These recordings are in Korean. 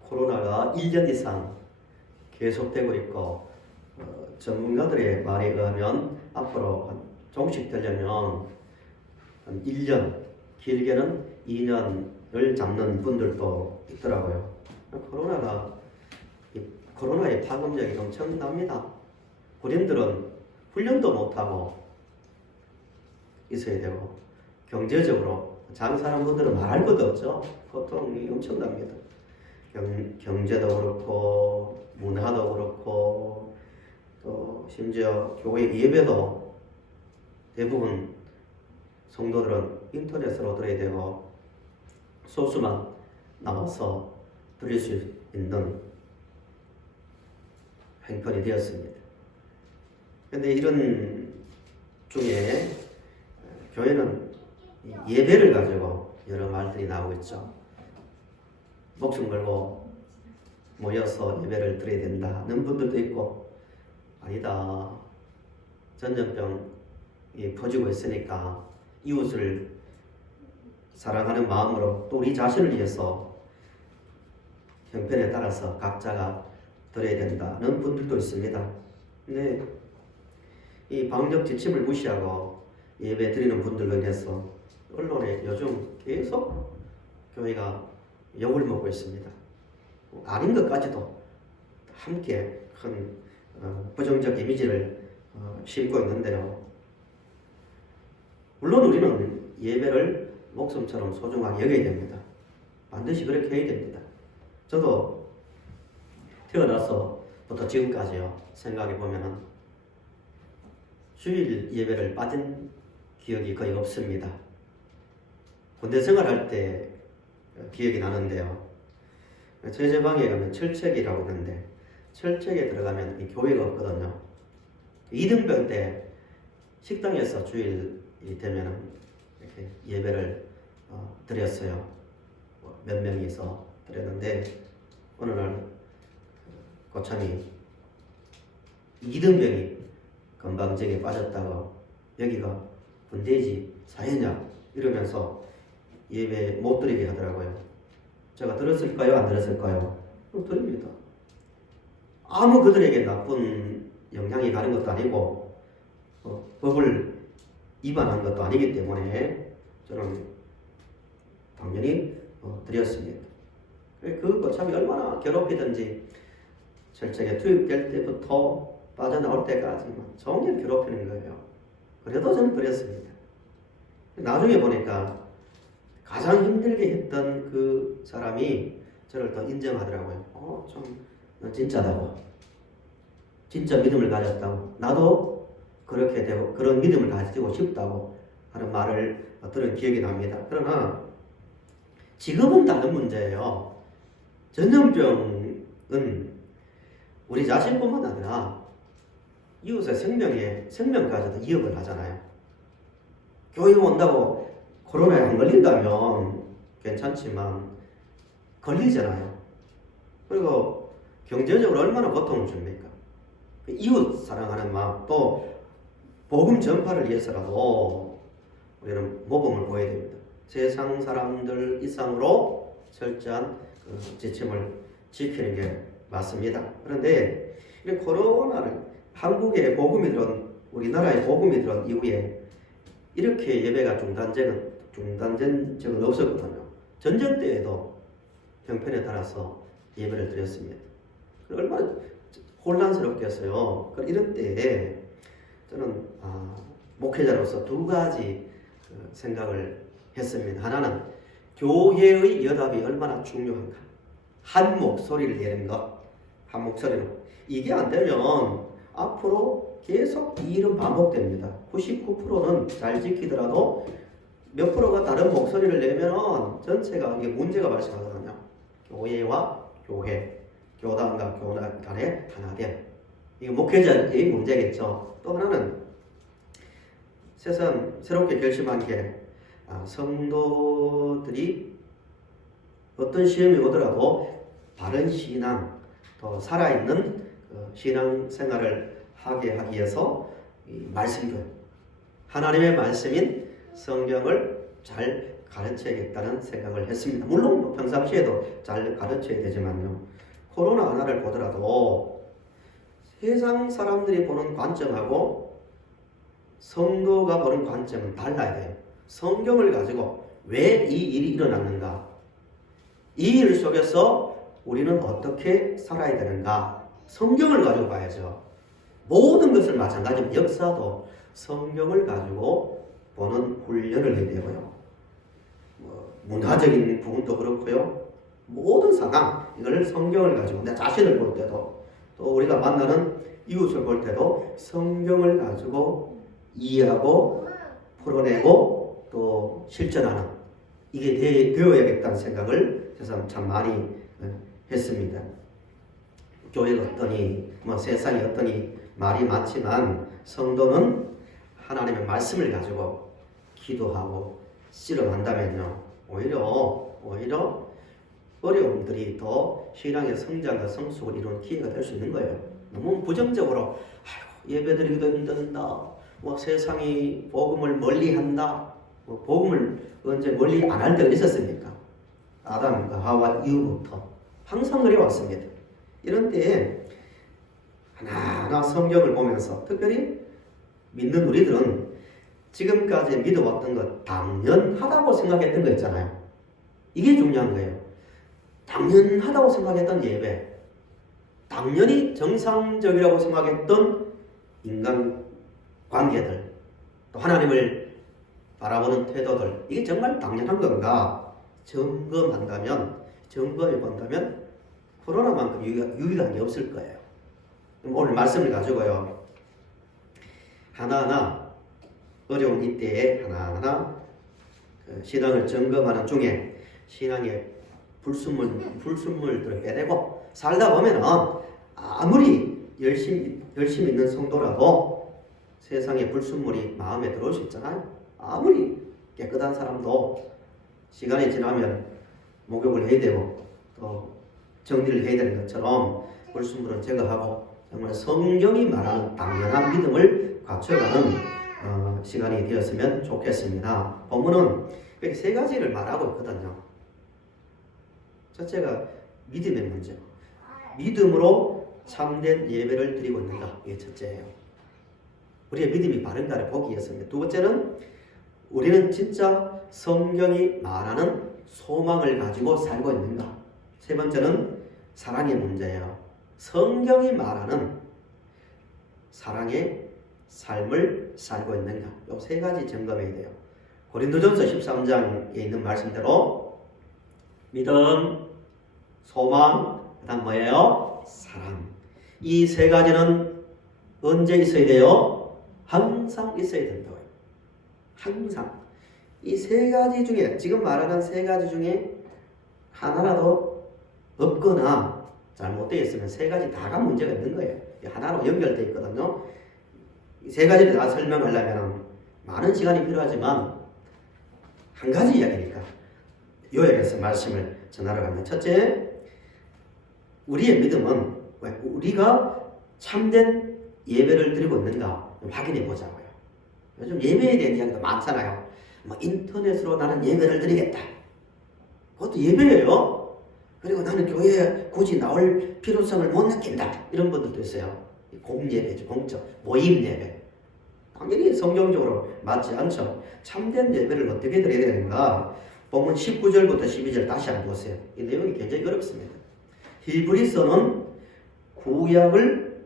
코로나가 1년 이상 계속되고 있고 전문가들의 말에 의하면 앞으로 종식되려면 한 1년, 길게는 2년을 잡는 분들도 있더라고요. 코로나의 파급력이 엄청납니다. 군인들은 훈련도 못하고 있어야 되고 경제적으로 장사하는 분들은 말할 것도 없죠. 고통이 엄청납니다. 경제도 그렇고 문화도 그렇고 또 심지어 교회 예배도 대부분 성도들은 인터넷으로 들어야 되고 소수만 나와서 드릴 수 있는 형편이 되었습니다. 그런데 이런 중에 교회는 예배를 가지고 여러 말들이 나오고 있죠. 목숨 걸고 모여서 예배를 드려야 된다는 분들도 있고, 아니다, 전염병이 퍼지고 있으니까 이웃을 사랑하는 마음으로 또 우리 자신을 위해서 형편에 따라서 각자가 드려야 된다는 분들도 있습니다. 근데 이 방역 지침을 무시하고 예배 드리는 분들로 인해서 언론에 요즘 계속 교회가 욕을 먹고 있습니다. 아닌 것까지도 함께 큰 부정적 이미지를 심고 있는데요. 물론 우리는 예배를 목숨처럼 소중하게 여겨야 됩니다. 반드시 그렇게 해야 됩니다. 저도 태어나서부터 지금까지요, 생각해 보면은 주일 예배를 빠진 기억이 거의 없습니다. 군대 생활할 때 기억이 나는데요. 저희 제방에 가면 철책이라고 있는데 철책에 들어가면 이 교회가 없거든요. 이등병 때 식당에서 주일이 되면 이렇게 예배를 드렸어요. 몇 명이서 드렸는데 어느 날 고참이 이등병이 건방지게 빠졌다고 여기가 군대지 사회냐 이러면서 예배 못 드리게 하더라고요. 제가 들었을까요? 안 들었을까요? 드립니다. 아무 그들에게 나쁜 영향이 가는 것도 아니고 법을 위반한 것도 아니기 때문에 저는 당연히 드렸습니다. 그 고참이 얼마나 괴롭히든지 철책에 투입될 때부터 빠져나올 때까지 종일 괴롭히는 거예요. 그래도 저는 그랬습니다. 나중에 보니까 가장 힘들게 했던 그 사람이 저를 더 인정하더라고요. 넌 진짜다고. 진짜 믿음을 가졌다고. 나도 그렇게 되고 그런 믿음을 가지고 싶다고 하는 말을 들은 기억이 납니다. 그러나 지금은 다른 문제예요. 전염병은 우리 자신뿐만 아니라 이웃의 생명까지도 위협을 하잖아요. 교회 온다고 코로나에 안 걸린다면 괜찮지만 걸리잖아요. 그리고 경제적으로 얼마나 고통을 줍니까? 이웃 사랑하는 마음, 또 복음 전파를 위해서라도 우리는 모범을 보여야 됩니다. 세상 사람들 이상으로 철저한 지침을 지키는 게 맞습니다. 그런데 이 코로나를 한국의 복음이 들은 우리나라의 복음이 들은 이후에 이렇게 예배가 중단된 적은 없었거든요. 전쟁 때에도 형편에 따라서 예배를 드렸습니다. 얼마나 혼란스럽겠어요. 이런 때에 저는 목회자로서 두 가지 생각을 했습니다. 하나는 교회의 연합이 얼마나 중요한가. 한 목소리를 내는 것. 한 목소리로. 이게 안 되면 앞으로 계속 이 일은 반복됩니다. 99%는 잘 지키더라도 몇 프로가 다른 목소리를 내면 전체가 이게 문제가 발생하거든요. 교회와 교회, 교단과 교단 간의 하나됨. 이거 목회자의 문제겠죠. 또 하나는 세상 새롭게 결심한 게 성도들이 어떤 시험이 오더라도 바른 신앙, 또 살아있는 신앙 생활을 하게 하기 위해서 이 말씀교육, 하나님의 말씀인 성경을 잘 가르쳐야겠다는 생각을 했습니다. 물론 뭐 평상시에도 잘 가르쳐야 되지만요. 코로나 하나를 보더라도 세상 사람들이 보는 관점하고 성도가 보는 관점은 달라야 돼요. 성경을 가지고 왜 이 일이 일어났는가? 이 일 속에서 우리는 어떻게 살아야 되는가? 성경을 가지고 봐야죠. 모든 것을 마찬가지로 역사도 성경을 가지고 보는 훈련을 해야 되고요. 문화적인 부분도 그렇고요. 모든 상황, 이걸 성경을 가지고 내 자신을 볼 때도 또 우리가 만나는 이웃을 볼 때도 성경을 가지고 이해하고 풀어내고 또 실천하는 이게 되어야겠다는 생각을 참 많이 했습니다. 교회가 어떠니 뭐 세상이 어떠니 말이 많지만 성도는 하나님의 말씀을 가지고 기도하고 씨름한다면요 오히려 어려움들이 더 신앙의 성장과 성숙을 이루는 기회가 될 수 있는 거예요. 너무 부정적으로 예배드리기도 힘든다, 뭐 세상이 복음을 멀리한다, 뭐 복음을 언제 멀리 안 할 때가 있었습니까? 아담과 하와 이후부터 항상 그래왔습니다. 이런 때에 하나하나 성경을 보면서 특별히 믿는 우리들은 지금까지 믿어왔던 것 당연하다고 생각했던 거 있잖아요. 이게 중요한 거예요. 당연하다고 생각했던 예배, 당연히 정상적이라고 생각했던 인간 관계들, 또 하나님을 바라보는 태도들, 이게 정말 당연한 건가 점검해 본다면 코로나만큼 유의한 게 없을 거예요. 오늘 말씀을 가지고요 하나하나 어려운 이때에 하나하나 신앙을 점검하는 중에 신앙의 불순물들을 빼내고 살다 보면은 아무리 열심히 있는 성도라도 세상의 불순물이 마음에 들어올 수 있잖아요. 아무리 깨끗한 사람도 시간이 지나면 목욕을 해야 되고 또 정리를 해야 되는 것처럼 불순물은 제거하고 정말 성경이 말하는 당연한 믿음을 갖춰가는 시간이 되었으면 좋겠습니다. 본문은 이렇게 세 가지를 말하고 있거든요. 첫째가 믿음의 문제. 믿음으로 참된 예배를 드리고 있는가? 이게 첫째예요. 우리의 믿음이 바른가를 보기 위해서입니다. 두 번째는 우리는 진짜 성경이 말하는 소망을 가지고 살고 있는가? 세 번째는 사랑의 문제예요. 성경이 말하는 사랑의 삶을 살고 있는가? 이 세 가지 점검해야 돼요. 고린도전서 13장에 있는 말씀대로 믿음, 소망, 그다음 뭐예요? 사랑. 이 세 가지는 언제 있어야 돼요? 항상 있어야 된다고요. 항상. 이 세 가지 중에 지금 말하는 세 가지 중에 하나라도 없거나 잘못되어 있으면 세 가지 다가 문제가 있는 거예요. 하나로 연결되어 있거든요. 이 세 가지를 다 설명하려면 많은 시간이 필요하지만 한 가지 이야기니까 요약해서 말씀을 전하러 갑니다. 첫째, 우리의 믿음은 우리가 참된 예배를 드리고 있는가 확인해 보자고요. 요즘 예배에 대한 이야기가 많잖아요. 뭐 인터넷으로 나는 예배를 드리겠다. 그것도 예배예요. 그리고 나는 교회에 굳이 나올 필요성을 못 느낀다. 이런 분들도 있어요. 공예배죠. 공적 모임 예배. 당연히 성경적으로 맞지 않죠. 참된 예배를 어떻게 드려야 되는가? 본문 19절부터 12절 다시 한번 보세요. 이 내용이 굉장히 어렵습니다. 히브리서는 구약을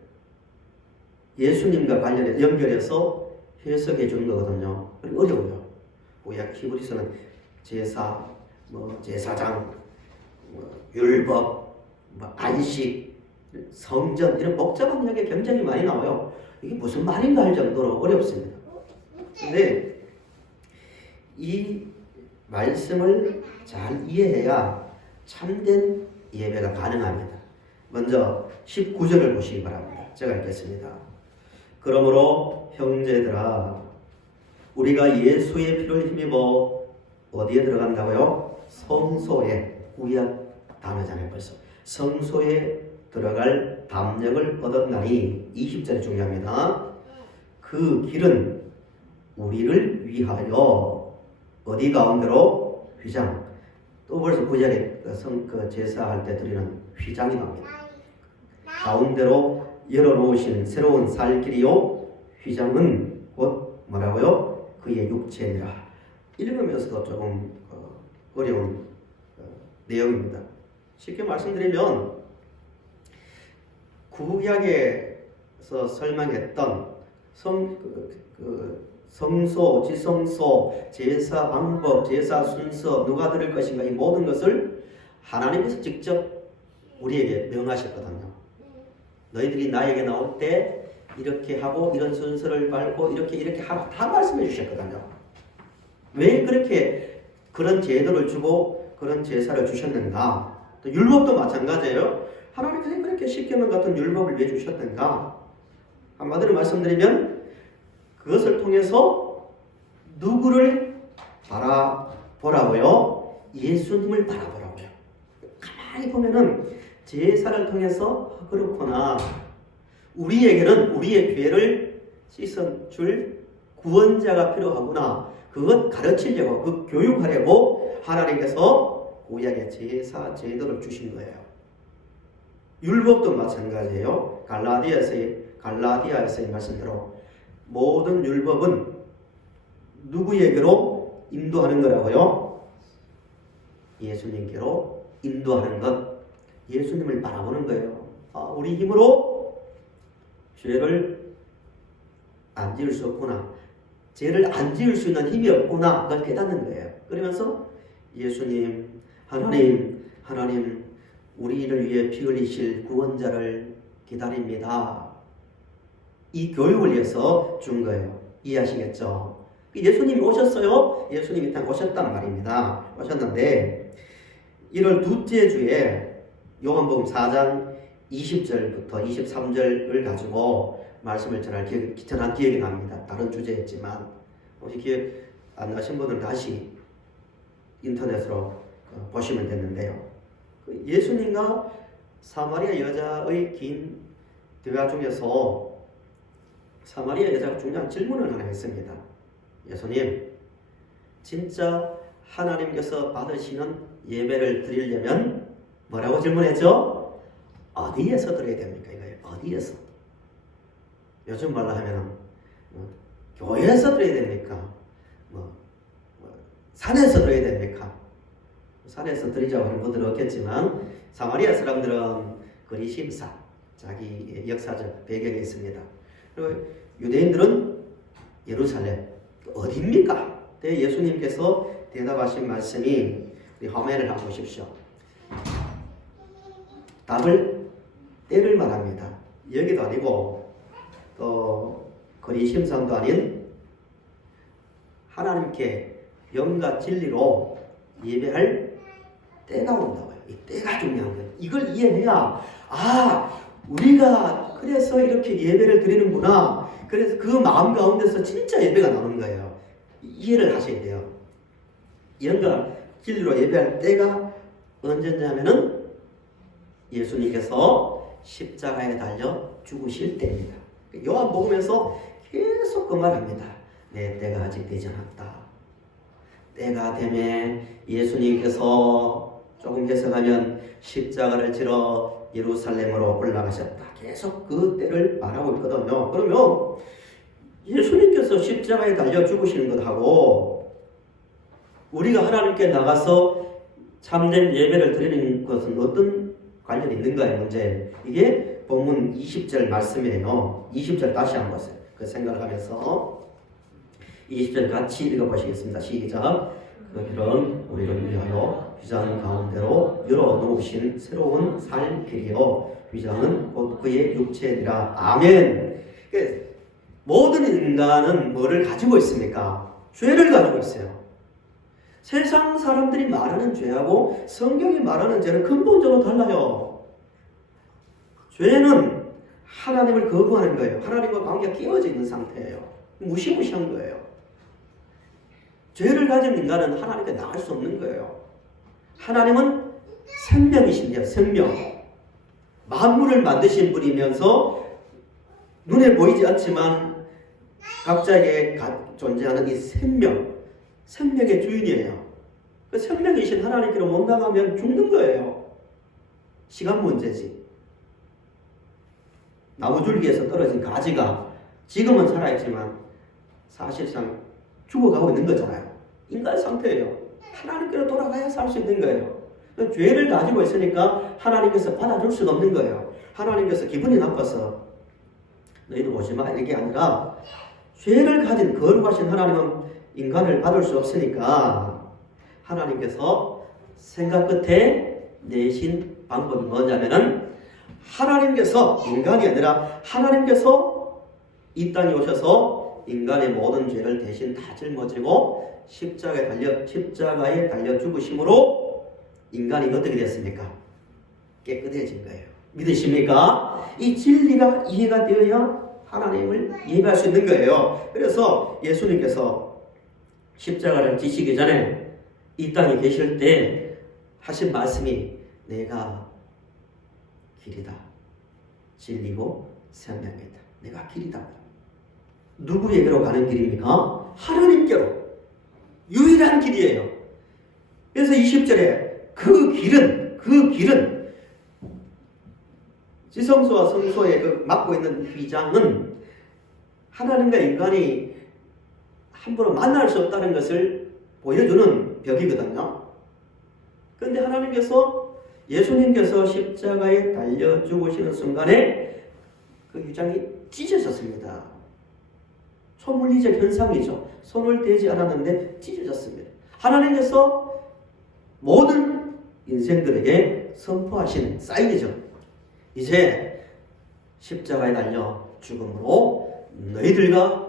예수님과 관련해 연결해서 해석해 주는 거거든요. 어려워요. 구약 히브리서는 제사, 제사장, 율법, 안식, 성전 이런 복잡한 이야기가 굉장히 많이 나와요. 이게 무슨 말인가 할 정도로 어렵습니다. 근데 이 말씀을 잘 이해해야 참된 예배가 가능합니다. 먼저 19절을 보시기 바랍니다. 제가 읽겠습니다. 그러므로 형제들아 우리가 예수의 피를 힘입어 어디에 들어간다고요? 성소에, 구약 단어잖아요. 벌써 성소에 들어갈 담력을 얻었나니 20절이 중요합니다. 그 길은 우리를 위하여 어디 가운데로? 휘장. 또 벌써 구약에 제사할 때 드리는 휘장이 나옵니다. 가운데로 열어놓으신 새로운 살 길이요 휘장은 곧 뭐라고요? 그의 육체니라. 읽으면서도 조금 어려운 내용입니다. 쉽게 말씀드리면 구약에서 설명했던 성소, 지성소, 제사 방법, 제사 순서, 누가 드릴 것인가 이 모든 것을 하나님께서 직접 우리에게 명하셨거든요. 너희들이 나에게 나올 때 이렇게 하고 이런 순서를 밟고 이렇게 하라 다 말씀해 주셨거든요. 왜 그렇게 그런 제도를 주고 그런 제사를 주셨는가? 또 율법도 마찬가지예요. 하나님께서 그렇게 십계명 같은 율법을 왜 주셨는가? 한마디로 말씀드리면 그것을 통해서 누구를 바라보라고요? 예수님을 바라보라고요. 가만히 보면은 제사를 통해서 그렇구나. 우리에게는 우리의 죄를 씻어줄 구원자가 필요하구나. 그것 가르치려고, 그 교육하려고 하나님께서 구약의 제사 제도를 주신 거예요. 율법도 마찬가지예요. 갈라디아에서의 말씀대로 모든 율법은 누구에게로 인도하는 거라고요? 예수님께로 인도하는 것. 예수님을 바라보는 거예요. 우리 힘으로 죄를 안 지을 수 없구나. 죄를 안 지을 수 있는 힘이 없구나. 그걸 깨닫는 거예요. 그러면서 예수님, 하나님, 우리를 위해 피 흘리실 구원자를 기다립니다. 이 교육을 위해서 준 거예요. 이해하시겠죠? 예수님이 오셨어요. 예수님이 이 땅 오셨단 말입니다. 오셨는데 1월 둘째 주에 요한복음 4장 20절부터 23절을 가지고 말씀을 전한 기억이 납니다. 다른 주제였지만 혹시 기억 안 나신 분은 다시 인터넷으로 보시면 되는데요. 예수님과 사마리아 여자의 긴 대화 중에서 사마리아 여자가 중요한 질문을 하나 했습니다. 예수님, 진짜 하나님께서 받으시는 예배를 드리려면 뭐라고 질문했죠? 어디에서 드려야 됩니까? 이거예요. 어디에서? 요즘 말로 하면 교회에서 드려야 됩니까? 산에서 드려야 됩니까? 산에서 드리자고 하는 분들은 없겠지만 사마리아 사람들은 그리심사, 자기 역사적 배경이 있습니다. 그리고 유대인들은 예루살렘, 어디입니까? 예수님께서 대답하신 말씀이 우리 화면을 한번 보십시오. 답을 때를 말합니다. 여기도 아니고 또 그리심산도 아닌 하나님께 영과 진리로 예배할 때가 온다고요. 이 때가 중요한 거예요. 이걸 이해해야 우리가 그래서 이렇게 예배를 드리는구나. 그래서 그 마음 가운데서 진짜 예배가 나오는 거예요. 이해를 하셔야 돼요. 영과 진리로 예배할 때가 언제냐면은 예수님께서 십자가에 달려 죽으실 때입니다. 요한복음에서 계속 그 말합니다. 내 때가 아직 되지 않았다. 때가 되면 예수님께서 조금 해석하면 십자가를 지러 예루살렘으로 올라가셨다. 계속 그 때를 말하고 있거든요. 그러면 예수님께서 십자가에 달려 죽으시는 것하고 우리가 하나님께 나가서 참된 예배를 드리는 것은 어떤 관련이 있는가의 문제. 이게 본문 20절 말씀이에요. 20절 다시 한번 보세요. 그 생각을 하면서 20절 같이 읽어보시겠습니다. 시작. 그 길은 우리를 위하여 휘장 가운데로 열어놓으신 새로운 살 길이요 휘장은 곧 그의 육체니라. 아멘. 모든 인간은 뭐를 가지고 있습니까? 죄를 가지고 있어요. 세상 사람들이 말하는 죄하고 성경이 말하는 죄는 근본적으로 달라요. 죄는 하나님을 거부하는 거예요. 하나님과 관계가 끼어져 있는 상태예요. 무시무시한 거예요. 죄를 가진 인간은 하나님께 나갈 수 없는 거예요. 하나님은 생명이신데요. 생명. 만물을 만드신 분이면서 눈에 보이지 않지만 각자에게 존재하는 이 생명. 생명의 주인이에요. 그 생명이신 하나님께로 못 나가면 죽는 거예요. 시간 문제지. 나무줄기에서 떨어진 가지가 지금은 살아있지만 사실상 죽어가고 있는 거잖아요. 인간 상태예요. 하나님께로 돌아가야 살 수 있는 거예요. 죄를 가지고 있으니까 하나님께서 받아줄 수가 없는 거예요. 하나님께서 기분이 나빠서 너희들 오지 마 이게 아니라 죄를 가진 거룩하신 하나님은 인간을 받을 수 없으니까 하나님께서 생각 끝에 내신 방법이 뭐냐면은 하나님께서 인간이 아니라 하나님께서 이 땅에 오셔서 인간의 모든 죄를 대신 다 짊어지고 십자가에 달려 죽으심으로 인간이 어떻게 됐습니까? 깨끗해진 거예요. 믿으십니까? 이 진리가 이해가 되어야 하나님을 예배할 수 있는 거예요. 그래서 예수님께서 십자가를 지시기 전에 이 땅에 계실 때 하신 말씀이 내가 길이다. 진리고 생명이다. 내가 길이다. 누구에게로 가는 길입니까? 하나님께로. 유일한 길이에요. 그래서 20절에 그 길은 지성소와 성소에 그 막고 있는 휘장은 하나님과 인간이 함부로 만날 수 없다는 것을 보여주는 벽이거든요. 그런데 하나님께서 예수님께서 십자가에 달려 죽으시는 순간에 그 휘장이 찢어졌습니다. 초물리적 현상이죠. 손을 대지 않았는데 찢어졌습니다. 하나님께서 모든 인생들에게 선포하신 사인이죠. 이제 십자가에 달려 죽음으로 너희들과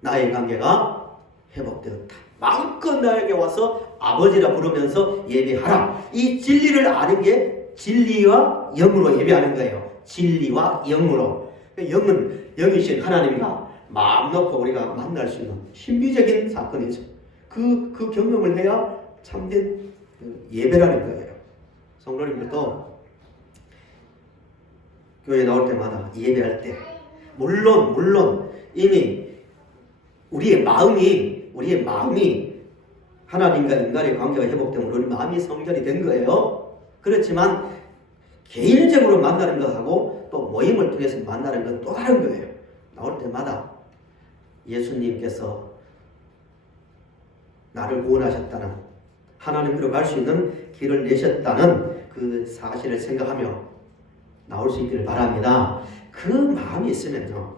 나의 관계가 회복되었다. 마음껏 나에게 와서 아버지라 부르면서 예배하라. 이 진리를 아는 게 진리와 영으로 예배하는 거예요. 진리와 영으로. 영은 영이신 하나님과 마음 놓고 우리가 만날 수 있는 신비적인 사건이죠. 그 경험을 해야 참된 예배라는 거예요. 성도님들도 교회 나올 때마다 예배할 때 물론 이미 우리의 마음이 하나님과 인간의 관계가 회복되면 우리 마음이 성결이 된 거예요. 그렇지만 개인적으로 만나는 것하고 또 모임을 통해서 만나는 건 또 다른 거예요. 나올 때마다 예수님께서 나를 구원하셨다는 하나님께로 갈 수 있는 길을 내셨다는 그 사실을 생각하며 나올 수 있기를 바랍니다. 그 마음이 있으면요.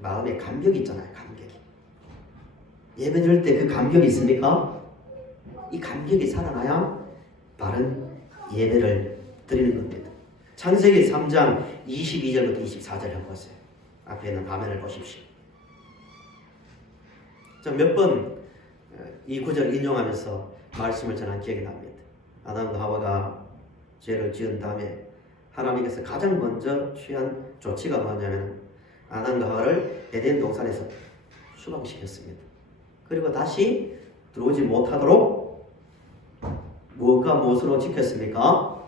마음에 감격이 있잖아요. 감격이. 예배 드릴 때 그 감격이 있습니까? 이 감격이 살아나야 바른 예배를 드리는 겁니다. 창세기 3장 22절부터 24절 한번 보세요. 앞에 있는 화면을 보십시오. 저 몇 번 이 구절 인용하면서 말씀을 전한 기억이 납니다. 아담과 하와가 죄를 지은 다음에 하나님께서 가장 먼저 취한 조치가 뭐냐면 아담과 하와를 에덴 동산에서 추방시켰습니다. 그리고 다시 들어오지 못하도록 무엇과 무엇으로 지켰습니까?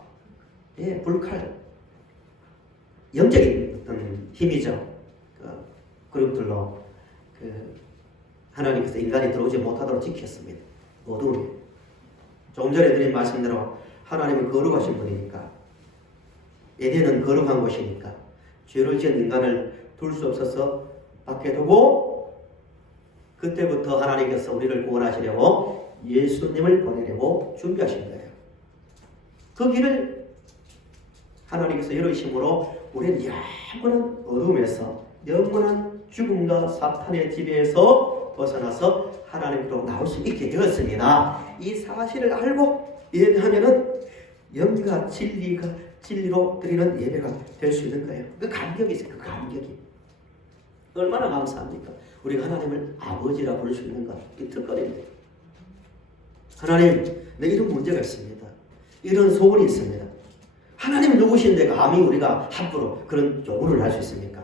예, 불칼. 영적인 어떤 힘이죠. 그룹들로 하나님께서 인간이 들어오지 못하도록 지켰습니다. 어두움에. 조금 전에 드린 말씀대로 하나님은 거룩하신 분이니까 에덴은 거룩한 곳이니까 죄를 지은 인간을 둘 수 없어서 밖에 두고 그때부터 하나님께서 우리를 구원하시려고 예수님을 보내려고 준비하신 거예요. 그 길을 하나님께서 열으심으로 우리는 영원한 어둠에서 영원한 죽음과 사탄의 지배에서 벗어나서 하나님께로 나올 수 있게 되었습니다. 이 사실을 알고 예배하면은 영과 진리로 드리는 예배가 될 수 있는 거예요. 그 감격이 있어요. 그 감격이. 얼마나 감사합니까? 우리가 하나님을 아버지라 부를 수 있는 것. 이 특권입니다. 하나님, 내 이런 문제가 있습니다. 이런 소원이 있습니다. 하나님 누구신데 감히 우리가 함부로 그런 요구를 할 수 있습니까?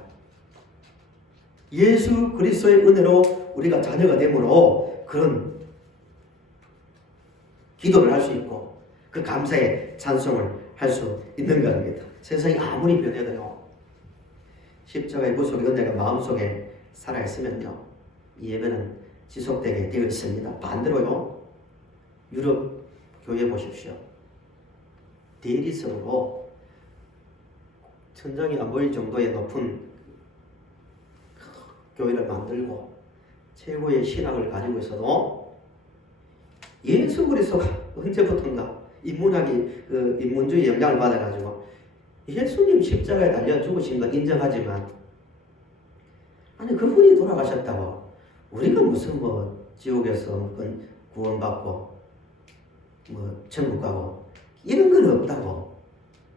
예수 그리스도의 은혜로 우리가 자녀가 되므로 그런 기도를 할 수 있고 그 감사의 찬송을 할 수 있는 겁니다. 세상이 아무리 변해도요. 십자가의 구속의 은혜가 마음속에 살아있으면요. 이 예배는 지속되게 되어 있습니다. 반대로요. 유럽 교회 보십시오. 대리석으로 천장이 안 보일 정도의 높은 교회를 만들고 최고의 신학을 가지고 있어도 예수 그리스도가 언제부턴가 인문학이 인문주의 영향을 받아가지고 예수님 십자가에 달려 죽으신 건 인정하지만 아니 그분이 돌아가셨다고 우리가 무슨 뭐 지옥에서 구원받고 뭐 천국 가고 이런 건 없다고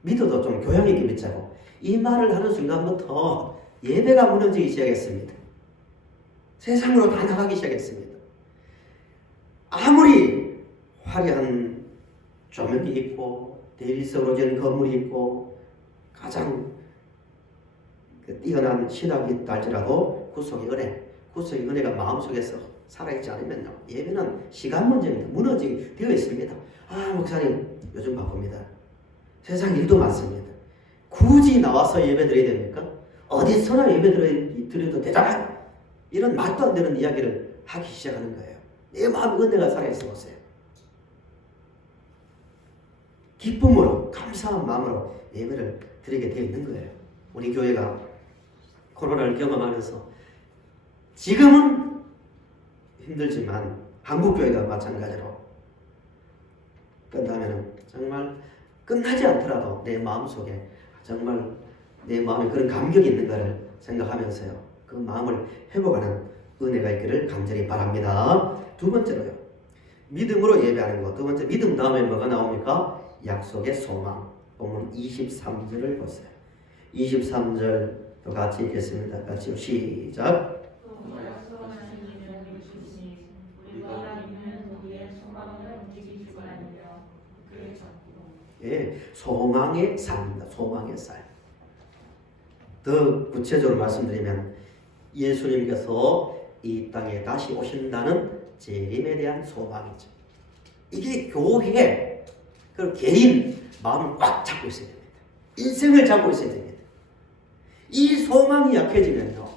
믿어도 좀 교양 있게 믿자고 이 말을 하는 순간부터 예배가 무너지기 시작했습니다. 세상으로 다 나가기 시작했습니다. 아무리 화려한 조명이 있고 대리석으로 지은 건물이 있고 가장 뛰어난 신학이 있다 할지라도 구속의 은혜가 마음속에서 살아있지 않으면요 예배는 시간 문제입니다. 무너지게 되어 있습니다. 아 목사님 요즘 바쁩니다. 세상 일도 많습니다. 굳이 나와서 예배 드려야 됩니까? 어디서나 예배 드려도 되잖아요. 이런 말도 안 되는 이야기를 하기 시작하는 거예요. 내 마음에 은혜가 살아있어 보세요. 기쁨으로 감사한 마음으로 예배를 드리게 되어 있는 거예요. 우리 교회가 코로나를 경험하면서 지금은 힘들지만 한국 교회가 마찬가지로 끝나면 정말 끝나지 않더라도 내 마음속에 정말 내 마음에 그런 감격이 있는가를 생각하면서요. 그 마음을 회복하는 은혜가 있기를 간절히 바랍니다. 두 번째로요. 믿음으로 예배하는 것. 두 번째 믿음 다음에 뭐가 나옵니까? 약속의 소망. 본문 23절을 보세요. 23절도 같이 읽겠습니다. 같이 시작. 예, 소망의 삶입니다. 소망의 삶. 더 구체적으로 말씀드리면 예수님께서 이 땅에 다시 오신다는 재림에 대한 소망이죠. 이게 교회, 그 개인 마음을 꽉 잡고 있어야 됩니다. 인생을 잡고 있어야 됩니다. 이 소망이 약해지면요.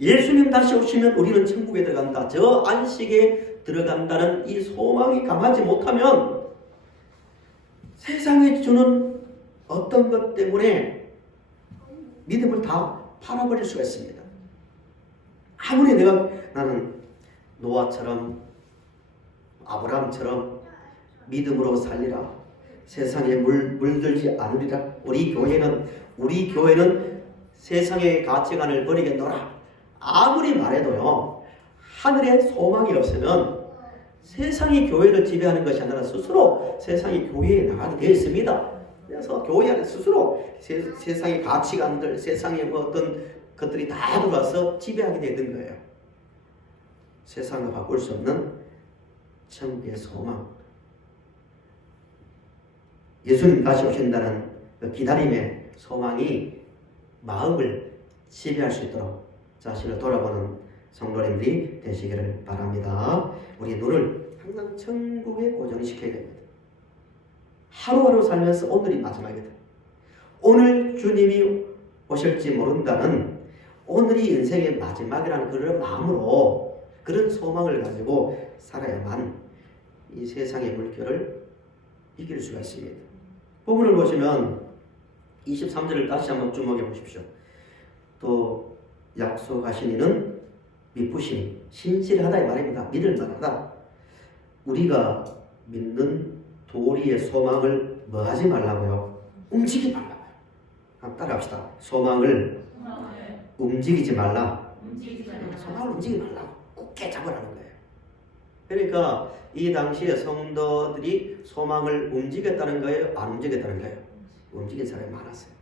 예수님 다시 오시면 우리는 천국에 들어간다. 저 안식에 들어간다는 이 소망이 강하지 못하면 세상에 주는 어떤 것 때문에 믿음을 다 팔아버릴 수가 있습니다. 아무리 나는 노아처럼 아브라함처럼 믿음으로 살리라. 세상에 물들지 않으리라. 우리 교회는 세상의 가치관을 버리겠노라. 아무리 말해도요. 하늘에 소망이 없으면 세상이 교회를 지배하는 것이 아니라 스스로 세상이 교회에 나가게 되어 있습니다. 그래서 교회 안에 스스로 세상의 가치관들, 세상의 어떤 것들이 다 들어와서 지배하게 되는 거예요. 세상을 바꿀 수 없는 천국의 소망. 예수님 다시 오신다는 그 기다림의 소망이 마음을 지배할 수 있도록 자신을 돌아보는 성도님들이 되시기를 바랍니다. 우리 눈을 항상 천국에 고정시켜야 됩니다. 하루하루 살면서 오늘이 마지막이다. 오늘 주님이 오실지 모른다는 오늘이 인생의 마지막이라는 그런 마음으로 그런 소망을 가지고 살아야만 이 세상의 물결을 이길 수가 있습니다. 본문을 보시면 23절을 다시 한번 주목해 보십시오. 또 약속하신 이는 믿으시니 신실하다 이 말입니다. 믿을 만하다. 우리가 믿는 도리의 소망을 뭐 하지 말라고요? 움직이지 말라고요. 한번 따라합시다. 소망을 움직이지 말라. 소망을 움직이지 말라고 굳게 잡으라는 거예요. 그러니까 이 당시에 성도들이 소망을 움직였다는 거예요? 안 움직였다는 거예요? 움직인 사람이 많았어요.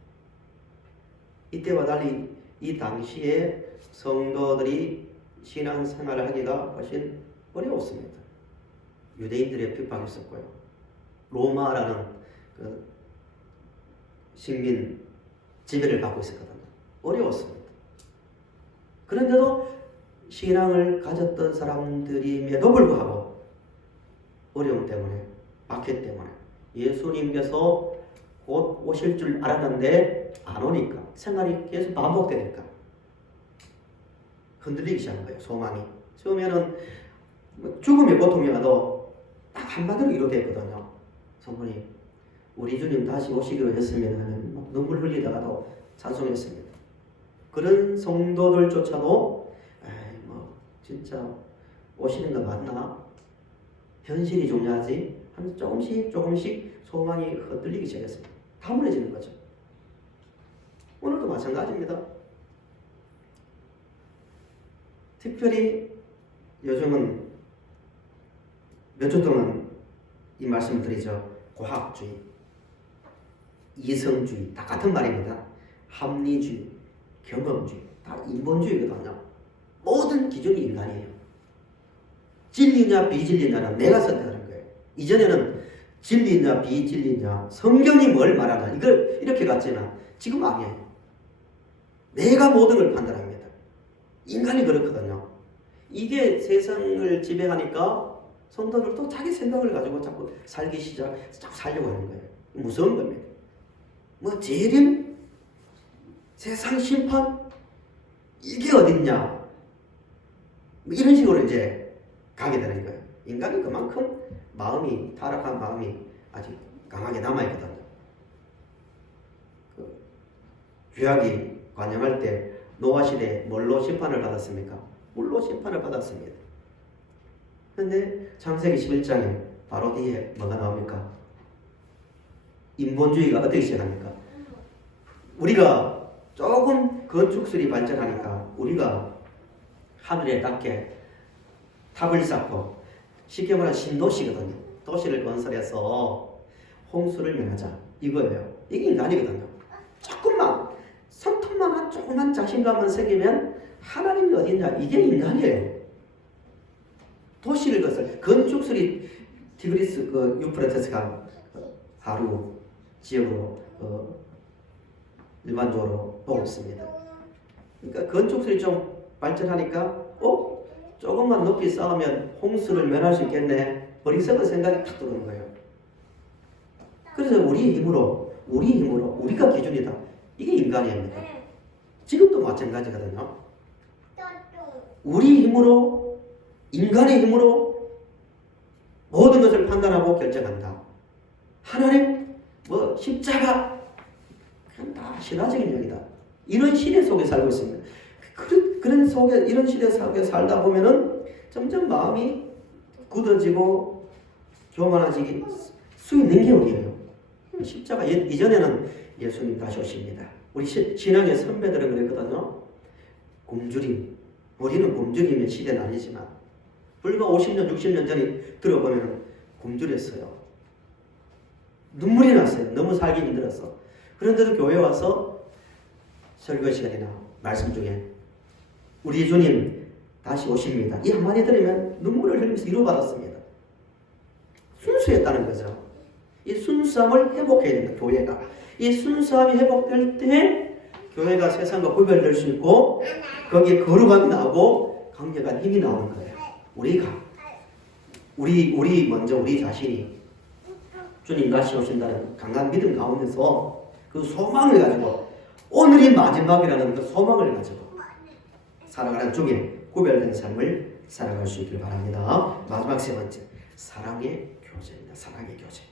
이때와 달리 이 당시에 성도들이 신앙생활을 하기가 훨씬 어려웠습니다. 유대인들의 핍박이 있었고요. 로마라는 그 식민 지배를 받고 있었거든요. 어려웠습니다. 그런데도 신앙을 가졌던 사람들임에도 불구하고 어려움 때문에, 박해 때문에 예수님께서 곧 오실 줄 알았는데 안 오니까 생활이 계속 반복되니까 흔들리기 시작한 거예요. 소망이. 처음에는 죽음의 고통이 와도 딱 한마디로 이루어졌거든요. 성분이 우리 주님 다시 오시기로 했으면 하는 눈물 흘리다가도 찬송했습니다. 그런 성도들조차도 진짜 오시는 거 맞나? 현실이 중요하지? 하면서 조금씩 소망이 흔들리기 시작했습니다. 다 무너지는 거죠. 오늘도 마찬가지입니다. 특별히 요즘은 몇 주 동안 이 말씀을 드리죠. 과학주의, 이성주의 다 같은 말입니다. 합리주의, 경험주의 다 인본주의거든요. 모든 기준이 인간이에요. 진리냐 비진리냐는 내가 선택하는 거예요. 이전에는 진리냐 비진리냐 성경이 뭘 말하나 이걸 이렇게 갔지만 지금 아니에요. 내가 모든 걸 판단합니다. 인간이 그렇거든요. 이게 세상을 지배하니까 성도들도 자기 생각을 가지고 자꾸 자꾸 살려고 하는 거예요. 무서운 겁니다. 재림? 세상 심판? 이게 어딨냐? 이런 식으로 이제 가게 되는 거예요. 인간이 그만큼 타락한 마음이 아직 강하게 남아있거든요. 구약이 관영할 때 노아 시대에 뭘로 심판을 받았습니까? 물로 심판을 받았습니다. 그런데 창세기 11장에 바로 뒤에 뭐가 나옵니까? 인본주의가 어떻게 시작합니까? 우리가 조금 건축술이 발전하니까 우리가 하늘에 닿게 탑을 쌓고 쉽게 말하면 신도시거든요. 도시를 건설해서 홍수를 면하자 이거예요. 이게 인간이거든요. 조금만 손톱만한 조그만 자신감만 생기면 하나님이 어딨냐 이게 인간이에요. 도시를 건축술이 티그리스 유프라테스강 하루 지역으로 일반적으로 보고 있습니다. 그러니까 건축술이 좀 발전하니까 조금만 높이 쌓으면 홍수를 면할 수 있겠네. 어리석은 생각이 탁 들어오는 거예요. 그래서 우리의 힘으로 우리가 기준이다. 이게 인간입니다. 지금도 마찬가지거든요. 우리 힘으로 인간의 힘으로 모든 것을 판단하고 결정한다. 하나님 십자가 그냥 다 신화적인 얘기다. 이런 시대 속에 살고 있습니다. 그런 속에 이런 시대 속에 살다 보면은 점점 마음이 굳어지고 교만해지기 수 있는 게 어디예요? 십자가 이전에는 예수님 다시 오십니다. 우리 신앙의 선배들은 그랬거든요. 굶주림. 우리는 굶주림의 시대는 아니지만 불과 50년, 60년 전에 들어보면 굶주렸어요. 눈물이 났어요. 너무 살기 힘들었어. 그런데도 교회 와서 설교 시간이나 말씀 중에 우리 주님 다시 오십니다. 이 한마디 들으면 눈물을 흘리면서 위로받았습니다. 순수했다는 거죠. 이 순수함을 회복해야 된다. 교회가. 이 순수함이 회복될 때 교회가 세상과 구별될 수 있고 거기에 거룩함이 나오고 강력한 힘이 나오는 거예요. 우리 먼저 우리 자신이 주님 다시 오신다는 강한 믿음 가운데서 그 소망을 가지고 오늘이 마지막이라는 그 소망을 가지고 살아가는 중에 구별된 삶을 살아갈 수 있길 바랍니다. 마지막 세 번째, 사랑의 교제입니다. 사랑의 교제.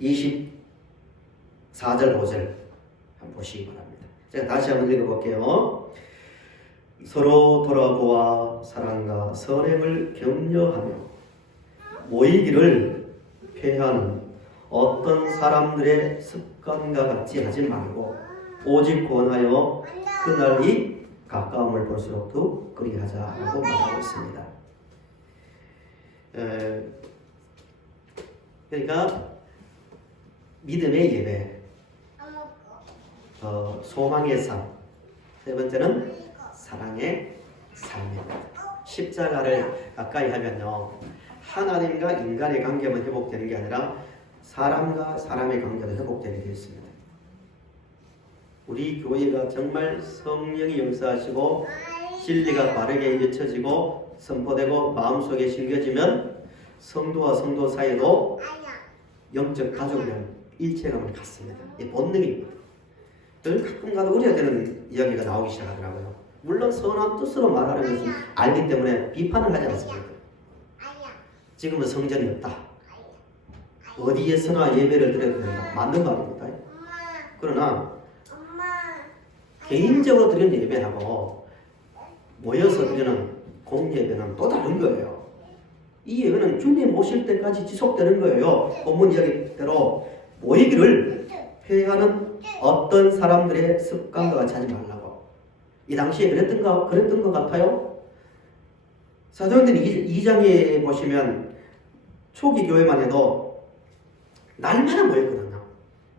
24절 5절 한번 보시기 바랍니다. 제가 다시 한번 읽어볼게요. 서로 돌아보아 사랑과 선행을 격려하며 모이기를 폐하는 어떤 사람들의 습관과 같이 하지 말고 오직 권하여 그날이 가까움을 볼수록 더욱 그리하자라고 말하고 있습니다. 그러니까 믿음의 예배, 소망의 삶, 세 번째는 사랑의 삶입니다. 십자가를 가까이 하면요, 하나님과 인간의 관계만 회복되는 게 아니라 사람과 사람의 관계도 회복되게 되어 있습니다. 우리 교회가 정말 성령이 역사하시고 진리가 바르게 잊혀지고 선포되고 마음속에 심겨지면 성도와 성도 사이에도 영적 가족이라는 일체감을 갖습니다. 이 본능입니다. 가끔 가도 우려야 되는 이야기가 나오기 시작하더라고요. 물론 선한 뜻으로 말하는 것은 알기 때문에 비판을 하지 않습니다. 지금은 성전이 없다. 어디에서나 예배를 드려도 된다. 맞는 말입니다. 그러나 개인적으로 드리는 예배하고 모여서 드리는 공예배는 또 다른 거예요. 이 예배는 주님 오실 때까지 지속되는 거예요. 본문 이야기대로 모이기를 회하는 어떤 사람들의 습관과 같이 하지 말라고. 이 당시에 그랬던 것 같아요. 사도행전 2장에 보시면 초기 교회만 해도 날마다 모였거든요.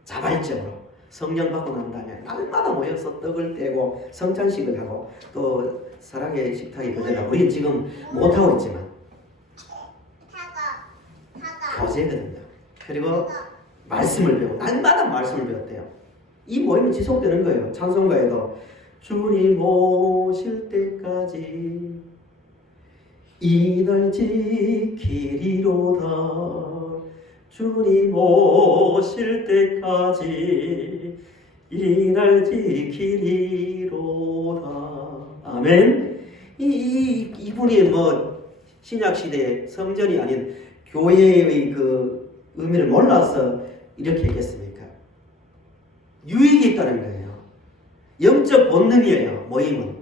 자발적으로 성령 받고 난 다음에 날마다 모여서 떡을 떼고 성찬식을 하고 또 사랑의 식탁에 거제가 우리는 지금 못하고 있지만 교제거든요. 그리고 말씀을 배우고 날마다 말씀을 배웠대요. 이 모임은 지속되는 거예요. 찬송가에도 주님 오실 때까지 이날 지키리로다. 주님 오실 때까지 이날 지키리로다. 아멘. 이분이 뭐 신약시대의 성전이 아닌 교회의 그 의미를 몰라서 이렇게 했겠습니까? 유익이 있다는 거예요. 영적 본능이에요. 모임은.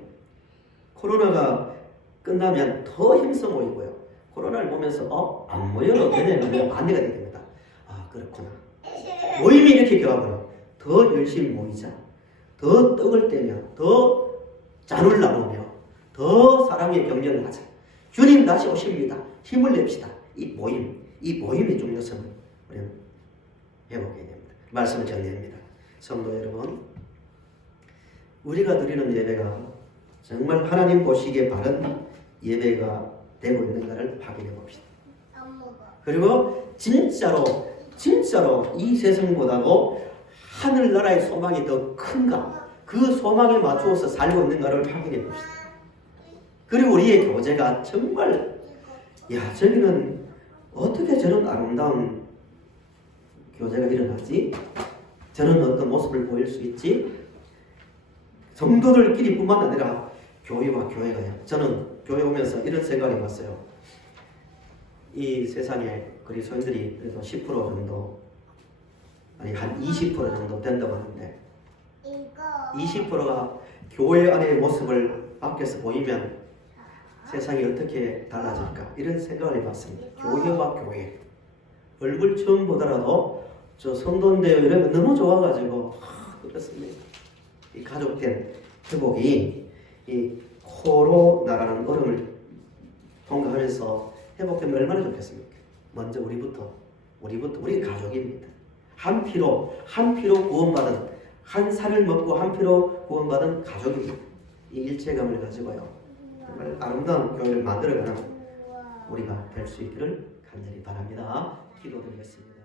코로나가 끝나면 더 힘써 모이고요. 코로나를 보면서 안 모여도 되네. 반대가 됩니다. 아 그렇구나. 모임이 이렇게 교합으로 더 열심히 모이자. 더 떡을 떼며 더 잔을 나누며 더 사랑의 격려를 하자. 주님 다시 오십니다. 힘을 냅시다. 이 모임의 중요성을 우리는 회복해야 됩니다. 말씀을 정리합니다. 성도 여러분, 우리가 드리는 예배가 정말 하나님 보시기에 바른 예배가 되고 있는가를 확인해 봅시다. 그리고 진짜로 이 세상보다도 하늘나라의 소망이 더 큰가, 그 소망에 맞추어서 살고 있는가를 확인해 봅시다. 그리고 우리의 교제가 정말 저기는 어떻게 저런 아름다운 교제가 일어나지? 저런 어떤 모습을 보일 수 있지? 성도들끼리 뿐만 아니라 교회와 교회가요. 저는 교회 오면서 이런 생각을 해봤어요. 이 세상에 그리스도인들이 그래도 10% 정도, 아니 한 20% 정도 된다고 하는데 20%가 교회 안의 모습을 밖에서 보이면 세상이 어떻게 달라질까 이런 생각을 해봤습니다. 교회와 교회 얼굴 처음 보더라도 저 성도인데요 이러면 너무 좋아가지고 그렇습니다. 이 가족된 회복이 이 코로나라는 얼음을 통과하면서 회복되면 얼마나 좋겠습니까? 먼저 우리부터 우리 가족입니다. 한 피로 구원받은, 한 살을 먹고 한 피로 구원받은 가족입니다. 이 일체감을 가지고요 정말 아름다운 교회를 만들어가는 우리가 될 수 있기를 간절히 바랍니다. 기도드리겠습니다.